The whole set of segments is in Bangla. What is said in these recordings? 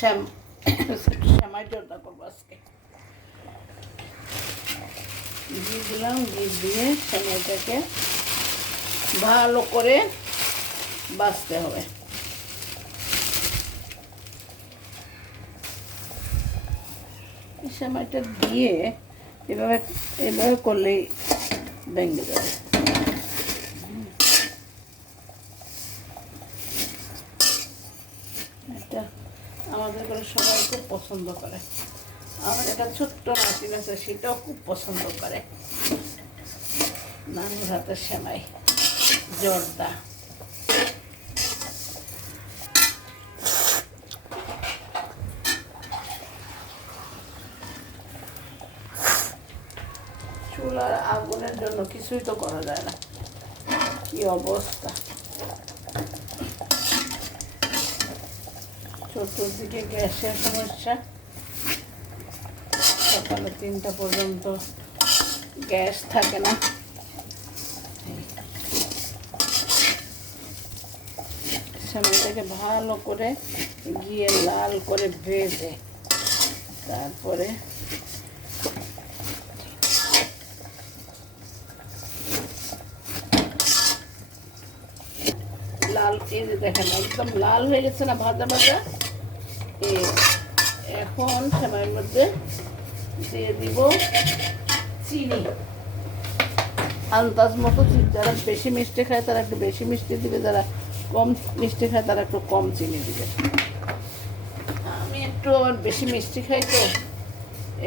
শ্যামাই জর্দা করবো আজকে। ঘি দিলাম, ঘি দিয়ে শ্যামাইটাকে ভালো করে ভাজতে হবে। শ্যামাইটা দিয়ে এভাবে এভাবে করলেই ভেঙে যাবে। এটা আমাদের ঘরে সবাই খুব পছন্দ করে। আমার একটা ছোট্ট নাতিন আছে, সেটাও খুব পছন্দ করে। নানুর হাতের সেমাই জর্দা। চুলার আগুনের জন্য কিছুই তো করা যায় না, কি অবস্থা। চতুর্দিকে গ্যাসের সমস্যা, সকালে 3টা পর্যন্ত গ্যাস থাকে না। সেমাইটাকে ভালো করে গিয়ে লাল করে ভেজে তারপরে লাল, এই যে দেখেন একদম লাল হয়ে গেছে না ভাজা ভাজা। এখন সেমাইয়ের মধ্যে দিয়ে দিব চিনি, আন্দাজ মতো। যারা বেশি মিষ্টি খায় তারা একটু বেশি মিষ্টি দিবে, যারা কম মিষ্টি খায় তারা একটু কম চিনি দিবে। আমি একটু আবার বেশি মিষ্টি খাই, তো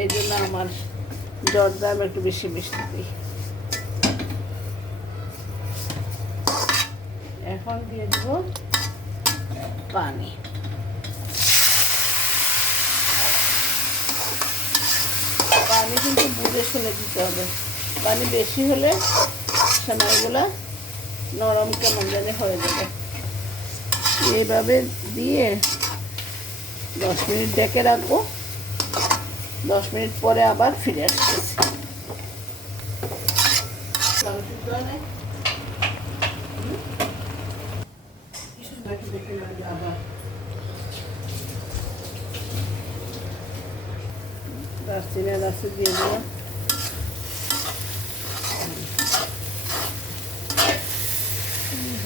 এই জন্য আমার জর্দা আমি একটু বেশি মিষ্টি দিই। এখন দিয়ে দেব পানি। পানি কিন্তু বুঝে শুনে দিতে হবে, পানি বেশি হলে সেমাইগুলা নরম কেমন জানি হয়ে যাবে। এইভাবে দিয়ে 10 মিনিট ডেকে রাখবো। 10 মিনিট পরে আবার ফিরে আসতেছি। দারচিনি এলাচি দিয়ে দিলাম।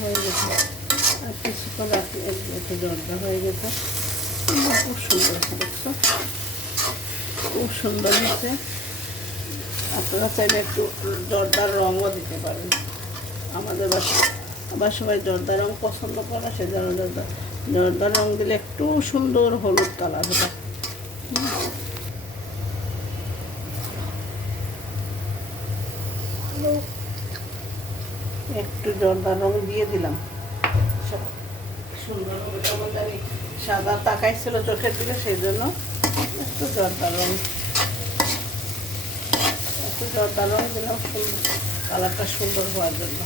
হয়ে গেছে, আর কিছুক্ষণ রাখি, একটু জর্দা হয়ে গেছে। খুব সুন্দর হয়েছে, দেখছো খুব সুন্দর হয়েছে। আপনারা চাইলে একটু জর্দার রঙও দিতে পারেন। আমাদের আবার সবাই জর্দা রঙ পছন্দ করে, সেজন্য জর্দার রঙ দিলে একটু সুন্দর হলুদ কালার হবে। একটু জর্দা রঙ দিয়ে দিলাম, সুন্দর হবে। তখন আমি সাদা তাকাইছিল চোখের দিকে, সেই জন্য একটু জর্দা রঙ দিলাম, কালারটা সুন্দর হওয়ার জন্য।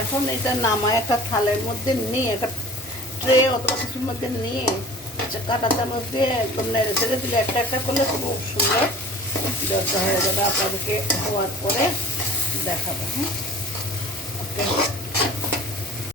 এখন এটা নামায় একটা থালের মধ্যে নিয়ে, একটা ট্রে অথবা কিছুর মধ্যে নিয়ে কাঁটা চামচ দিয়ে একদম নেড়ে ছেড়ে দিলে একটা একটা করলে খুব সুন্দর জর্দা হয়ে যাবে। আপনাদেরকে হওয়ার পরে দেখাবো। হ্যাঁ, ওকে।